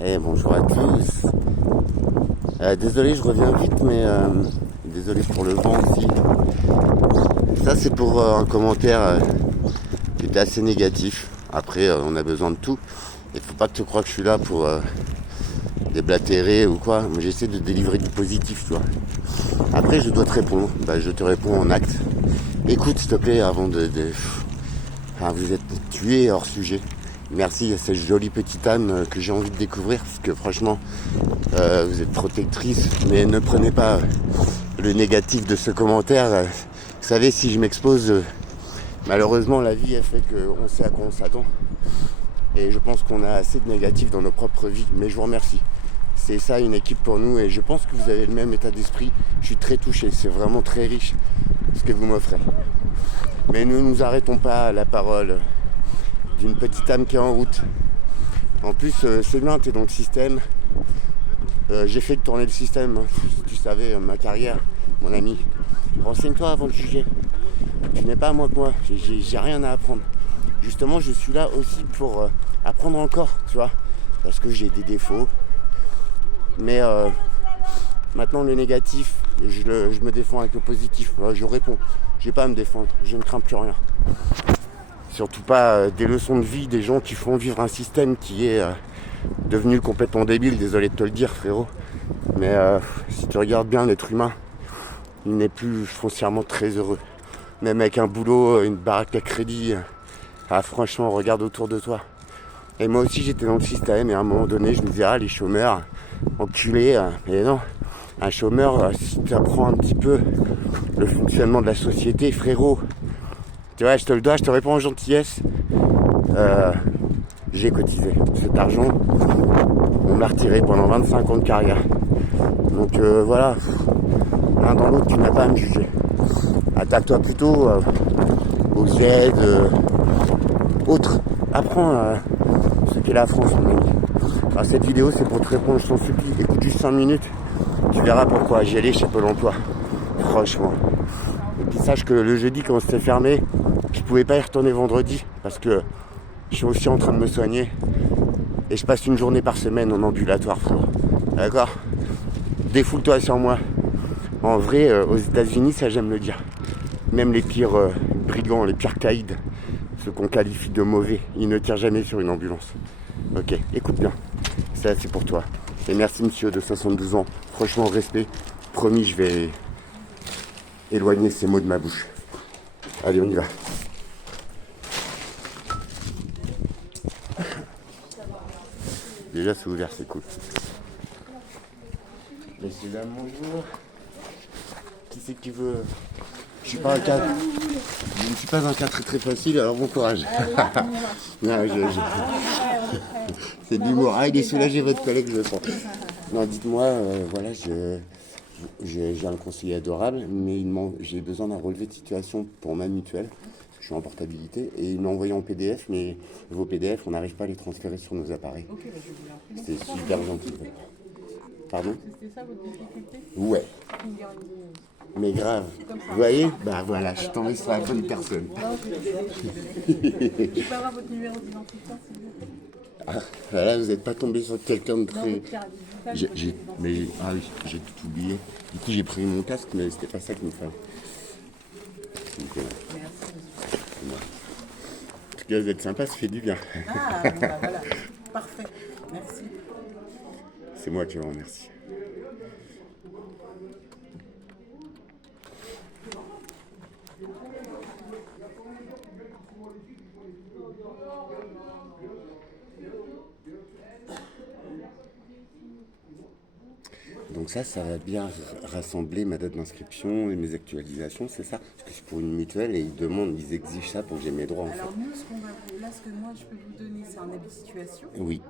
Bonjour à tous. Désolé, je reviens vite, mais désolé pour le vent aussi. Ça, c'est pour un commentaire qui était assez négatif. Après, on a besoin de tout. Il faut pas que tu crois que je suis là pour déblatérer ou quoi. Moi, j'essaie de délivrer du positif, tu vois. Après, je dois te répondre. Je te réponds en acte. Écoute, s'il te plaît, avant Enfin, vous êtes tué hors sujet. Merci à cette jolie petite âme que j'ai envie de découvrir, parce que franchement, vous êtes protectrice, mais ne prenez pas le négatif de ce commentaire. Vous savez, si je m'expose, malheureusement, la vie, elle fait qu'on sait à quoi on s'attend. Et je pense qu'on a assez de négatifs dans nos propres vies, mais je vous remercie. C'est ça une équipe pour nous, et je pense que vous avez le même état d'esprit. Je suis très touché, c'est vraiment très riche ce que vous m'offrez. Mais ne nous arrêtons pas à la parole d'une petite âme qui est en route. En plus, c'est bien, tu es dans le système. J'ai fait tourner le système, tu savais, ma carrière, mon ami. Renseigne-toi avant de juger. Tu n'es pas moins que moi, j'ai rien à apprendre. Justement, je suis là aussi pour apprendre encore, tu vois. Parce que j'ai des défauts. Mais maintenant, le négatif, je me défends avec le positif. Je réponds. J'ai pas à me défendre, je ne crains plus rien. Surtout pas des leçons de vie, des gens qui font vivre un système qui est devenu complètement débile, désolé de te le dire frérot. Mais si tu regardes bien l'être humain, il n'est plus foncièrement très heureux. Même avec un boulot, une baraque à crédit, franchement regarde autour de toi. Et moi aussi j'étais dans le système et à un moment donné je me disais les chômeurs, enculés, mais non. Un chômeur, si tu apprends un petit peu le fonctionnement de la société, frérot, tu vois, je te le dois, je te réponds en gentillesse. J'ai cotisé. Cet argent, on me l'a retiré pendant 25 ans de carrière. Donc voilà, l'un dans l'autre, tu n'as pas à me juger. Attaque-toi plutôt aux aides, autres. Apprends ce qu'est la France, mon ami. Alors, cette vidéo, c'est pour te répondre, je t'en supplie. Écoute juste 5 minutes, tu verras pourquoi. J'y allais chez Pôle emploi. Franchement. Et puis sache que le jeudi, quand c'était fermé, je pouvais pas y retourner vendredi parce que je suis aussi en train de me soigner et je passe une journée par semaine en ambulatoire, frérot. D'accord? Défoule-toi sur moi. En vrai, aux États-Unis, ça j'aime le dire. Même les pires brigands, les pires caïds, ceux qu'on qualifie de mauvais, ils ne tirent jamais sur une ambulance. Ok, écoute bien. Ça, c'est pour toi. Et merci monsieur de 72 ans. Franchement, respect. Promis, je vais éloigner ces mots de ma bouche. Allez, on y va. Déjà, c'est ouvert, c'est cool. Messieurs, dames, bonjour. Qui c'est qui veut... Je suis pas un cas... Je ne suis pas un cas très très facile, alors bon courage. Non, c'est de l'humour. Il est soulagé, votre collègue, je le sens. Non, dites-moi, voilà, j'ai un conseiller adorable, mais j'ai besoin d'un relevé de situation pour ma mutuelle. Je suis en portabilité et il m'a envoyé en PDF, mais vos PDF, on n'arrive pas à les transférer sur nos appareils. Ok, bah, je vais vous l'imprimer. C'était super gentil. Pardon? C'était ça votre difficulté? Ouais. Mais grave. Vous voyez? Bah voilà, je tombé sur la bonne personne. Je peux avoir votre numéro d'identifiant, s'il vous plaît? Voilà, vous n'êtes pas tombé sur quelqu'un de Dans très... votre carte vitale, Oui, j'ai tout oublié. Du coup, j'ai pris mon casque, mais c'était pas ça qu'il me fallait. Donc, Merci, monsieur. en tout cas, vous êtes sympa, ça fait du bien. Ah, bon, bah, voilà. Parfait. Merci. C'est moi qui vous remercie. Donc ça va bien rassembler ma date d'inscription et mes actualisations, c'est ça? Parce que c'est pour une mutuelle et ils exigent ça pour que j'ai mes droits en fait. Alors, nous, ce que moi, je peux vous donner, c'est un avis de situation. Oui.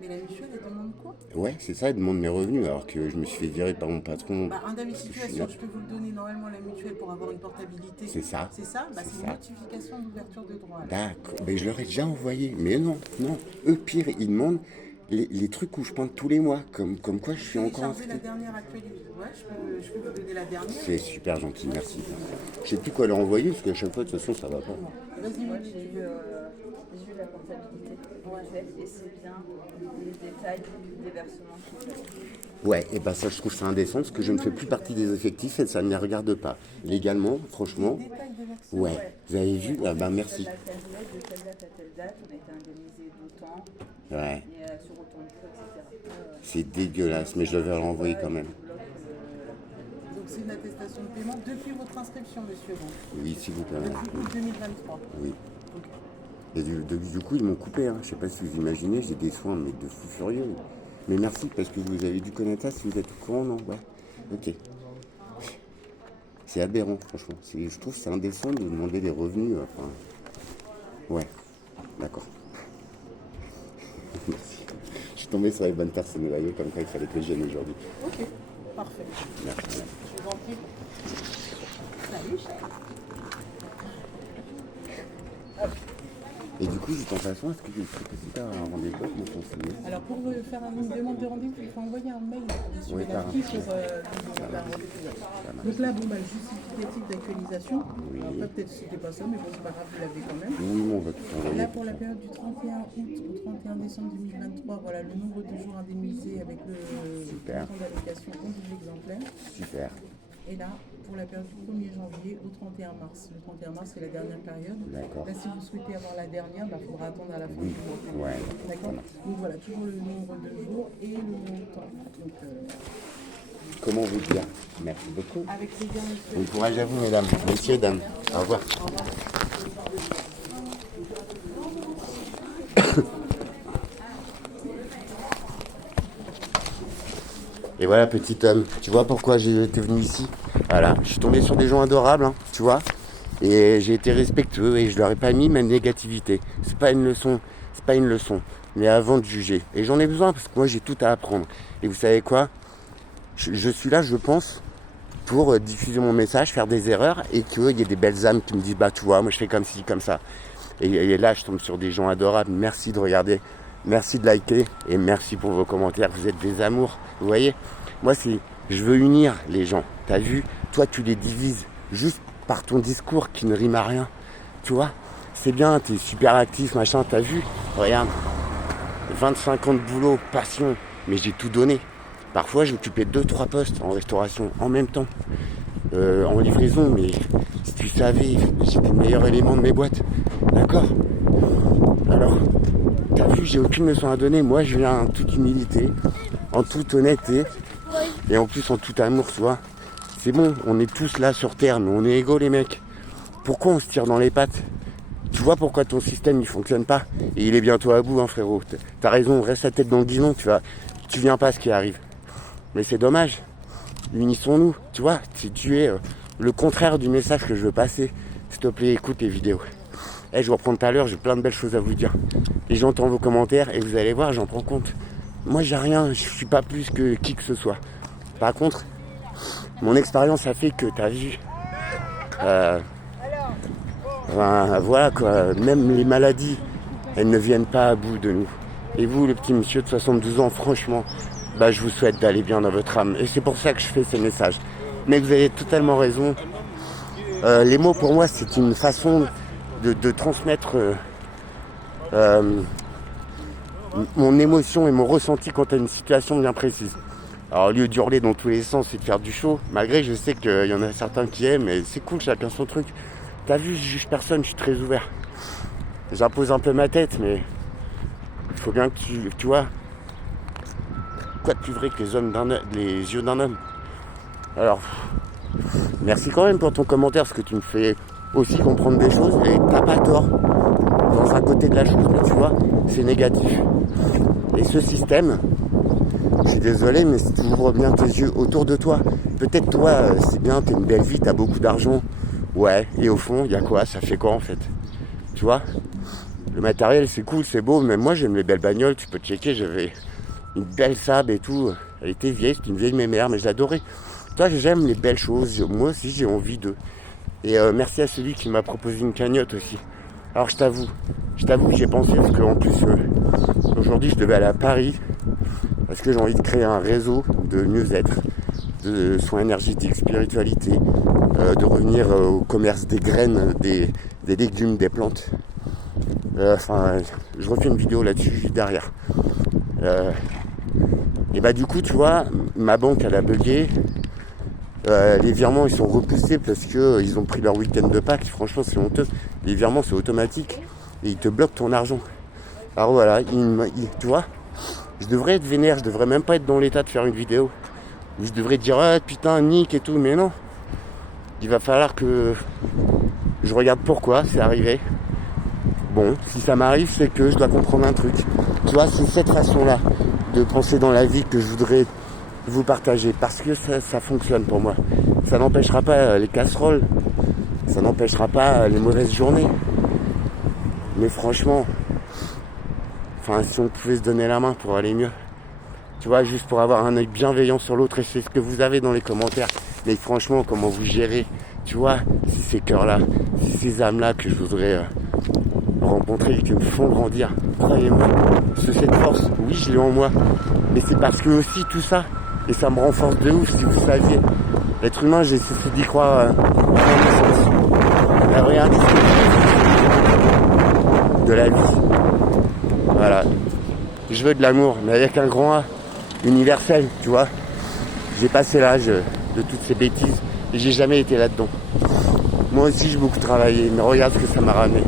Mais la mutuelle, elle demande quoi? Ouais, c'est ça, ils demandent mes revenus alors que je me suis fait virer par mon patron. Un avis de situation, je peux vous le donner normalement à la mutuelle pour avoir une portabilité. C'est ça. C'est ça? C'est C'est ça. une notification d'ouverture de droit. D'accord, mais je leur ai déjà envoyé. Mais non. Eux, pire, ils demandent les trucs où je pointe tous les mois, comme quoi je suis encore Télécharger la dernière actualité. Ouais, je peux vous donner la dernière. C'est super gentil, merci. Je sais plus quoi leur envoyer, parce qu'à chaque fois, de toute façon, ça va pas. Vas-y, moi, tu veux. J'ai vu la comptabilité. Ouais. Et c'est bien les détails des versements qui sont. Ouais, et ben ça, je trouve ça indécent parce que je ne fais plus partie des effectifs et ça ne les regarde pas. Légalement, franchement, Détail de versement. ouais. Vous avez vu? Ah ben merci. La période de telle date à telle date, on a été indemnisé d'autant, Ouais, et sur autant de fois, etc. c'est dégueulasse, mais je vais le renvoyer quand même. Donc c'est une attestation de paiement depuis votre inscription, monsieur. Donc. Oui, s'il vous plaît. Depuis août 2023. Oui. Et du coup, ils m'ont coupé. Hein. Je sais pas si vous imaginez, j'ai des soins mais de fou furieux. Mais merci parce que vous avez dû connaître ça si vous êtes au courant, non? Ouais. Ok. C'est aberrant, franchement. Je trouve que c'est indécent de demander des revenus. Enfin... Ouais. D'accord. Merci. Je suis tombé sur les bonnes personnes, vous voyez, comme quoi il fallait que je vienne aujourd'hui. Ok, parfait. Merci. Je vous en prie. Salut, cher. Et du coup, juste en passant, est-ce que je serais possible d'avoir un rendez-vous avec mon conseiller? Alors pour faire une demande de rendez-vous, il faut envoyer un mail sur Oui, la par un- fiche pour faire un rendez-vous. Donc là, bon, bah, le justificatif d'actualisation. Oui. Après, peut-être que c'était pas ça, mais bon, c'est pas grave, vous l'avez quand même. Oui, mais on va tout envoyer. Là, pour la période du 31 août au 31 décembre 2023, voilà le nombre de jours indemnisés avec le Super. montant d'allocation en 10 exemplaires. Super. Et là, pour la période du 1er janvier au 31 mars. Le 31 mars, c'est la dernière période. D'accord. Là, si vous souhaitez avoir la dernière, il faudra attendre à la fin Oui. du mois. Ouais. D'accord. Donc voilà, toujours le nombre de jours et le montant. Donc, Comment vous dire? Merci beaucoup. avec plaisir, monsieur. Bon courage à vous, mesdames. Messieurs, dames. Au revoir. Et voilà, petit homme. Tu vois pourquoi j'étais venu ici? Voilà, je suis tombé sur des gens adorables, hein, tu vois. Et j'ai été respectueux et je leur ai pas mis ma négativité. C'est pas une leçon, c'est pas une leçon. Mais avant de juger. Et j'en ai besoin parce que moi j'ai tout à apprendre. Et vous savez quoi? Je suis là, je pense, pour diffuser mon message, faire des erreurs et qu'il y ait des belles âmes qui me disent bah tu vois, moi je fais comme ci, comme ça. Et là je tombe sur des gens adorables. Merci de regarder, merci de liker et merci pour vos commentaires. Vous êtes des amours. Vous voyez? Moi je veux unir les gens. T'as vu? Toi tu les divises juste par ton discours qui ne rime à rien. Tu vois? C'est bien, t'es super actif, machin, t'as vu? Regarde. 25 ans de boulot, passion, mais j'ai tout donné. Parfois, j'occupais 2-3 postes en restauration en même temps, en livraison, mais si tu savais, j'étais le meilleur élément de mes boîtes. D'accord? Alors, t'as vu, j'ai aucune leçon à donner. Moi, je viens en toute humilité, en toute honnêteté, et en plus en tout amour, tu vois. C'est bon, on est tous là sur Terre, mais on est égaux, les mecs. Pourquoi on se tire dans les pattes? Tu vois pourquoi ton système il fonctionne pas? Et il est bientôt à bout, hein, frérot. T'as raison, reste la tête dans le guidon, tu viens pas à ce qui arrive. Mais c'est dommage. Unissons-nous, tu vois. Tu es le contraire du message que je veux passer. S'il te plaît, écoute les vidéos. Je vous reprends tout à l'heure, j'ai plein de belles choses à vous dire. Et j'entends vos commentaires et vous allez voir, j'en prends compte. Moi, j'ai rien, je suis pas plus que qui que ce soit. Par contre, mon expérience a fait que t'as vu. Voilà quoi, même les maladies, elles ne viennent pas à bout de nous. Et vous, le petit monsieur de 72 ans, franchement, je vous souhaite d'aller bien dans votre âme. Et c'est pour ça que je fais ces messages. Mais vous avez totalement raison. Les mots, pour moi, c'est une façon de transmettre mon émotion et mon ressenti quant à une situation bien précise. Alors, au lieu d'hurler dans tous les sens et de faire du show, malgré je sais qu'il y en a certains qui aiment, et c'est cool, chacun son truc. T'as vu, je juge personne, je suis très ouvert. J'impose un peu ma tête, mais il faut bien que tu vois, quoi de plus vrai que les yeux d'un homme. Alors, merci quand même pour ton commentaire, parce que tu me fais aussi comprendre des choses, et t'as pas tort dans un côté de la chose, mais tu vois, c'est négatif. Et ce système, je suis désolé, mais si tu ouvres bien tes yeux autour de toi, peut-être toi, c'est bien, t'as une belle vie, t'as beaucoup d'argent, ouais, et au fond, il y a quoi? Ça fait quoi en fait? Tu vois? Le matériel, c'est cool, c'est beau, même moi j'aime les belles bagnoles, tu peux checker, j'avais une belle Saab et tout. Elle était vieille, c'était une vieille mémère, mais je l'adorais. Toi, j'aime les belles choses, moi aussi j'ai envie d'eux. Et merci à celui qui m'a proposé une cagnotte aussi. Alors je t'avoue que j'ai pensé, parce qu'en plus, aujourd'hui je devais aller à Paris, parce que j'ai envie de créer un réseau de mieux-être, de soins énergétiques, spiritualité, de revenir au commerce des graines, des légumes, des plantes. Je refais une vidéo là-dessus juste derrière. Et bah du coup, tu vois, ma banque, elle a bugué. Les virements, ils sont repoussés parce que ils ont pris leur week-end de Pâques. Franchement, c'est honteux. Les virements, c'est automatique. Et ils te bloquent ton argent. Alors voilà, tu vois, je devrais être vénère. Je devrais même pas être dans l'état de faire une vidéo. Je devrais dire, ah putain, nique et tout. Mais non. Il va falloir que je regarde pourquoi c'est arrivé. Bon, si ça m'arrive, c'est que je dois comprendre un truc. Tu vois, c'est cette façon-là de penser dans la vie que je voudrais vous partager. Parce que ça fonctionne pour moi. Ça n'empêchera pas les casseroles. Ça n'empêchera pas les mauvaises journées. Mais franchement, si on pouvait se donner la main pour aller mieux. Tu vois, juste pour avoir un œil bienveillant sur l'autre. Et c'est ce que vous avez dans les commentaires. Mais franchement, comment vous gérez. Tu vois, c'est ces cœurs-là, c'est ces âmes-là que je voudrais rencontrer et qui me font grandir. Croyez-moi, cette force, oui, je l'ai en moi. Mais c'est parce que aussi tout ça, et ça me renforce de ouf si vous saviez. L'être humain, j'ai cessé d'y croire en essence. Regardez ce que je de la vie. Voilà. Je veux de l'amour, mais avec un grand A, universel, tu vois. J'ai passé l'âge de toutes ces bêtises et j'ai jamais été là-dedans. Moi aussi, j'ai beaucoup travaillé, mais regarde ce que ça m'a ramené.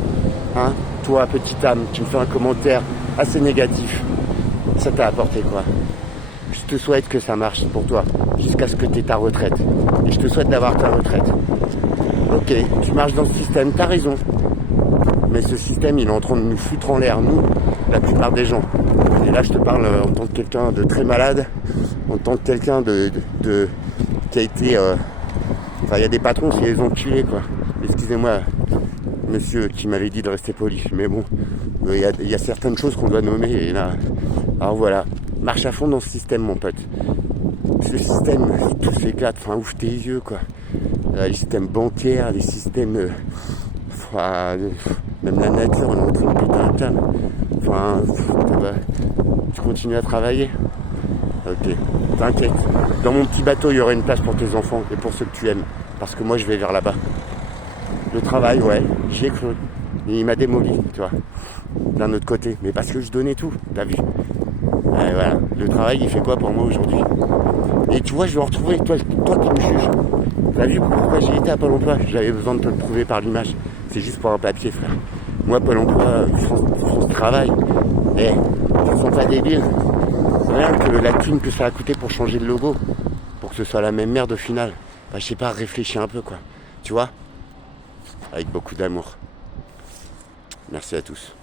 Hein, toi, petite âme, tu me fais un commentaire assez négatif. Ça t'a apporté quoi? Je te souhaite que ça marche pour toi, jusqu'à ce que tu aies ta retraite. Et je te souhaite d'avoir ta retraite. Ok, tu marches dans ce système, t'as raison. Mais ce système, il est en train de nous foutre en l'air, nous, la plupart des gens. Et là, je te parle en tant que quelqu'un de très malade, en tant que quelqu'un qui a été... il y a des patrons, c'est les enculés, quoi. Excusez-moi, monsieur qui m'avait dit de rester poli. Mais bon, il y a certaines choses qu'on doit nommer. Et là, alors voilà, marche à fond dans ce système, mon pote. Ce système, tout s'éclate. Ouvre tes yeux, quoi. Les systèmes bancaires, les systèmes... même la nature, on est en train de péter un câble. Tu continues à travailler. Ok, t'inquiète. Dans mon petit bateau, il y aura une place pour tes enfants et pour ceux que tu aimes. Parce que moi, je vais vers là-bas. Le travail, ouais, j'y ai cru. Il m'a démoli, tu vois. D'un autre côté. Mais parce que je donnais tout, t'as vu. Et voilà. Le travail, il fait quoi pour moi aujourd'hui? Et tu vois, je vais en retrouver, toi qui me juges. T'as vu pourquoi j'ai été à Pôle emploi? J'avais besoin de te le prouver par l'image. C'est juste pour un papier, frère. Moi, Pôle emploi, France Travail. Ils sont pas débiles. Rien que la thune que ça a coûté pour changer le logo. Pour que ce soit la même merde au final. Je sais pas, réfléchis un peu, quoi. Tu vois? Avec beaucoup d'amour. Merci à tous.